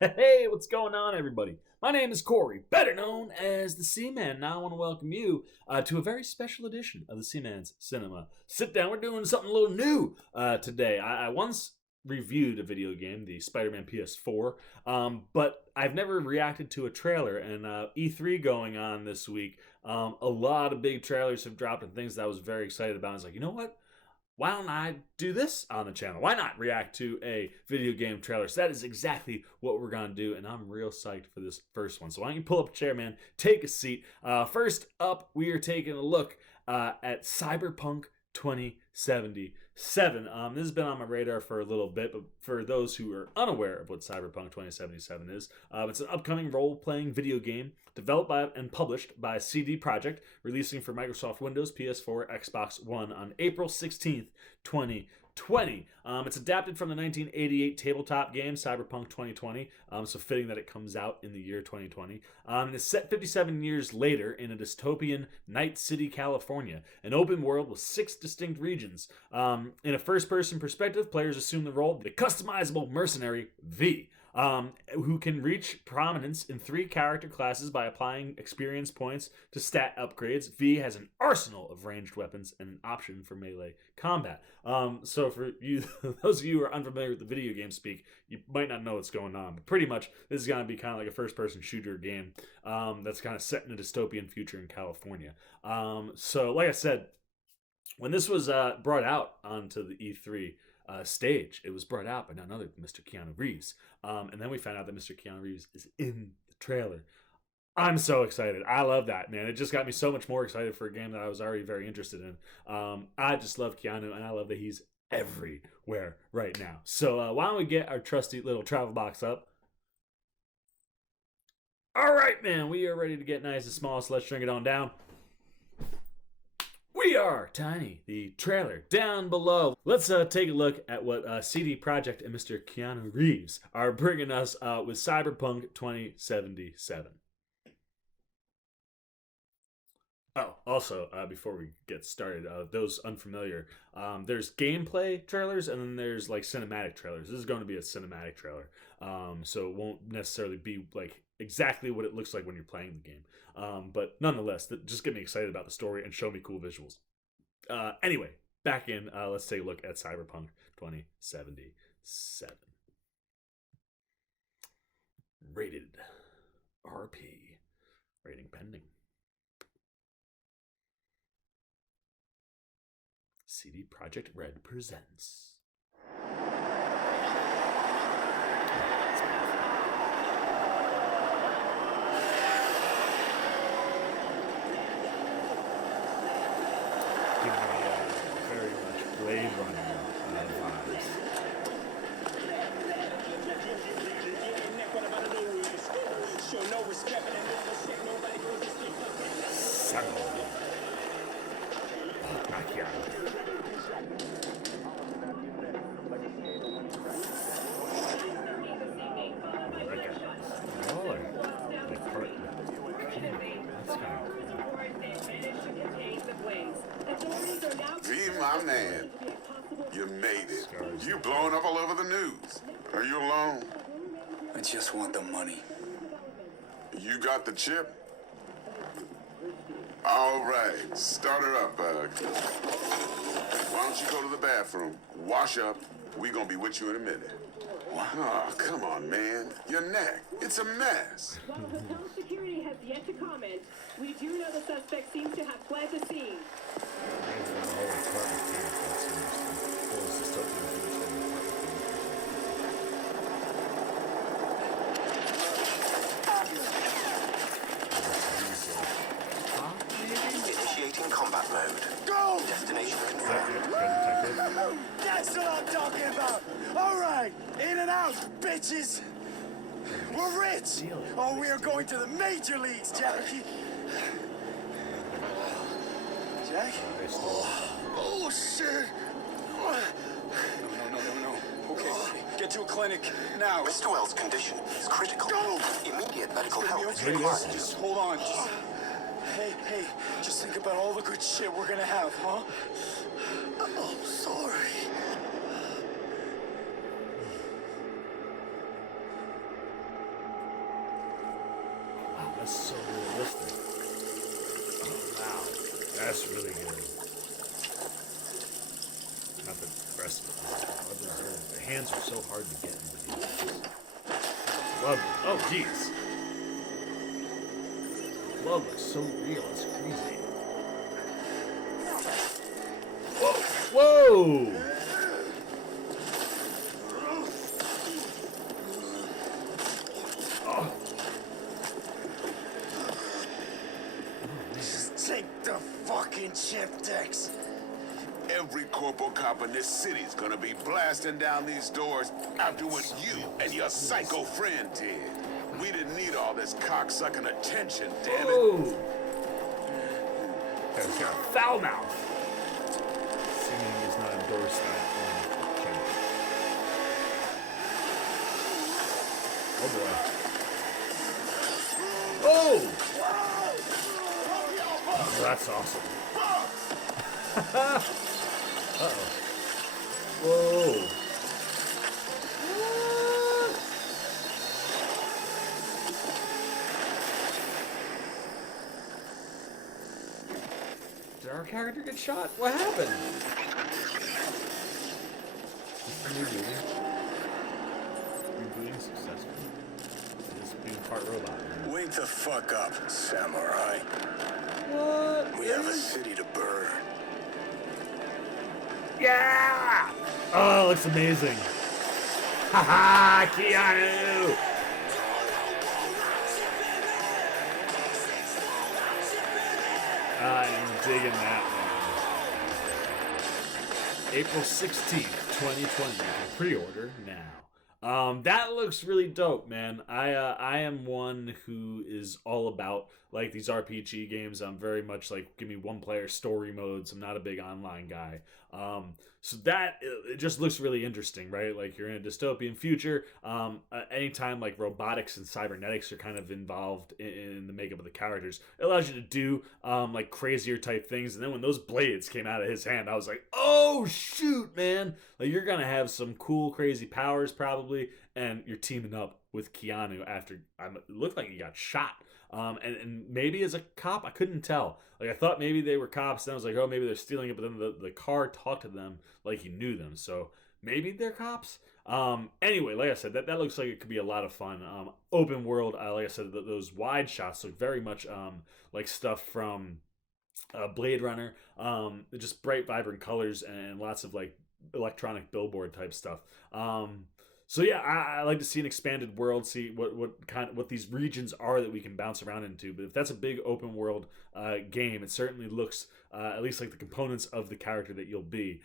Hey, what's going on, everybody? My name is Corey, better known as the Seaman, and I want to welcome you to a very special edition of the Seaman's Cinema Sit Down. We're doing something a little new today. I once reviewed a video game, the Spider-Man PS4, but I've never reacted to a trailer. And E3 going on this week, a lot of big trailers have dropped and things that I was very excited about. I was like, you know what? Why don't I do this on the channel? Why not react to a video game trailer? So that is exactly what we're going to do, and I'm real psyched for this first one. So why don't you pull up a chair, man, take a seat. First up, we are taking a look at Cyberpunk 2077. This has been on my radar for a little bit, but for those who are unaware of what Cyberpunk 2077 is, it's an upcoming role-playing video game developed by and published by CD Projekt, releasing for Microsoft Windows, PS4, Xbox One on April 16th, 2020. It's adapted from the 1988 tabletop game Cyberpunk 2020, so fitting that it comes out in the year 2020. And it's set 57 years later in a dystopian Night City, California, an open world with 6 distinct regions. In a first-person perspective, players assume the role of the customizable mercenary V, who can reach prominence in 3 character classes by applying experience points to stat upgrades. V has an arsenal of ranged weapons and an option for melee combat. So for you, those of you who are unfamiliar with the video game speak, you might not know what's going on. But pretty much, this is going to be kind of like a first-person shooter game that's kind of set in a dystopian future in California. So like I said, when this was brought out onto the E3 stage, it was brought out by none other than Mr. Keanu Reeves. And then we found out that Mr. Keanu Reeves is in the trailer. I'm so excited. I love that, man. It just got me so much more excited for a game that I was already very interested in. I just love Keanu, and I love that he's everywhere right now. So why don't we get our trusty little travel box up? All right, man. We are ready to get nice and small, so let's drink it on down. We are Tiny, the trailer down below. Let's take a look at what CD Projekt and Mr. Keanu Reeves are bringing us with Cyberpunk 2077. Oh, also, before we get started, those unfamiliar, there's gameplay trailers and then there's like cinematic trailers. This is going to be a cinematic trailer, so it won't necessarily be like exactly what it looks like when you're playing the game. But nonetheless, just get me excited about the story and show me cool visuals. Anyway, back in, let's take a look at Cyberpunk 2077. Rated RP. Rating pending. CD Projekt Red presents. Giving me very much Blade Runner vibes. Be my man. You made it. You blowing up all over the news. Are you alone? I just want the money. You got the chip? All right, start her up, Bug. Why don't you go to the bathroom, wash up, we gonna be with you in a minute. What? Oh, come on, man. Your neck, it's a mess. While hotel security has yet to comment, we do know the suspect seems to have fled the scene. Initiating combat mode. Go! Destination confirmed. That's what I'm talking about! Alright, in and out, bitches! We're rich! Oh, we are going to the major leagues, Jackie! Jack? Oh, shit! No. Okay, get to a clinic now. Mr. Wells' condition is critical. Go! Immediate medical It's gonna help is be okay. required. Just hold on. Hey, just think about all the good shit we're gonna have, huh? Oh, I'm sorry. That's so realistic. Oh, wow. That's really good. Not the rest of it. The hands are so hard to get in the games. Love it. Oh, jeez. Blood looks so real. It's crazy. Whoa! Whoa! Take the fucking chip decks. Every corporal cop in this city's gonna be blasting down these doors after what you and your psycho friend did. We didn't need all this cocksucking attention, damn it. Whoa! Guy's got a foul mouth. Singing is not endorsed that. Oh boy. Oh! Oh, that's awesome. Uh-oh. Whoa. Did our character get shot? What happened? Is the rebooting? Rebooting successful. Just being part robot. Wake the fuck up, samurai. What? We have a city to burn. Yeah! Oh, it looks amazing. Haha, Keanu! I'm digging that one. April 16th, 2020. You can pre-order now. That looks really dope, man. I am one who is all about like these RPG games. I'm very much like give me one player story modes. I'm not a big online guy. So that it just looks really interesting, right? Like you're in a dystopian future. Anytime like robotics and cybernetics are kind of involved in the makeup of the characters, it allows you to do like crazier type things. And then when those blades came out of his hand, I was like, oh shoot, man! Like you're gonna have some cool, crazy powers probably, and you're teaming up with Keanu after it looked like he got shot. And maybe as a cop, I couldn't tell. Like I thought maybe they were cops, and I was like, oh, maybe they're stealing it. But then the car talked to them like he knew them, so maybe they're cops. Anyway, like I said, that looks like it could be a lot of fun. Open world, like I said, those wide shots look very much like stuff from Blade Runner. Just bright, vibrant colors and lots of like electronic billboard type stuff. So yeah, I like to see an expanded world, see what these regions are that we can bounce around into. But if that's a big open world game, it certainly looks at least like the components of the character that you'll be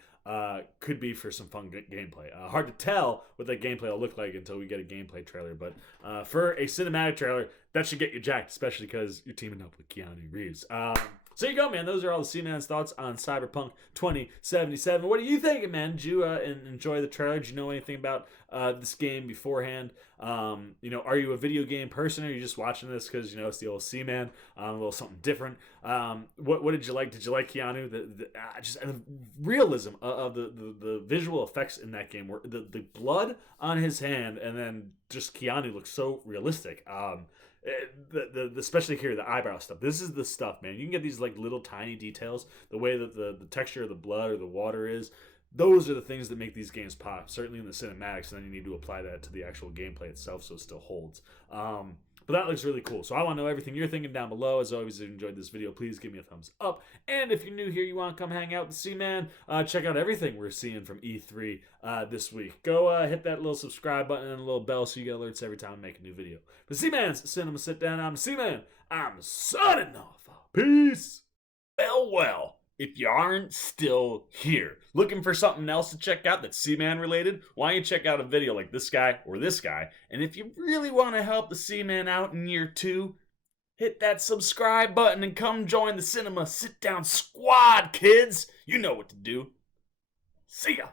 could be for some fun gameplay. Hard to tell what that gameplay will look like until we get a gameplay trailer. But for a cinematic trailer, that should get you jacked, especially because you're teaming up with Keanu Reeves. So you go, man. Those are all the C-Man's thoughts on Cyberpunk 2077. What are you thinking, man? Did you enjoy the trailer? Did you know anything about this game beforehand? Are you a video game person, or are you just watching this because it's the old C-Man, a little something different? What did you like? Did you like Keanu? The realism of the visual effects in that game, where the blood on his hand, and then just Keanu looks so realistic. Especially here, the eyebrow stuff. This is the stuff, man. You can get these like little tiny details, the way that the texture of the blood or the water is. Those are the things that make these games pop, certainly in the cinematics, and then you need to apply that to the actual gameplay itself so it still holds. But that looks really cool. So I want to know everything you're thinking down below. As always, if you enjoyed this video, please give me a thumbs up. And if you're new here, you want to come hang out with C-Man, check out everything we're seeing from E3 this week. Go hit that little subscribe button and a little bell so you get alerts every time I make a new video. For C-Man's Cinema Sit Down, I'm C-Man. I'm signing off. Peace. Well. If you aren't still here, looking for something else to check out that's C-Man related, why don't you check out a video like this guy or this guy? And if you really want to help the C-Man out in year 2, hit that subscribe button and come join the Cinema Sit Down Squad, kids. You know what to do. See ya.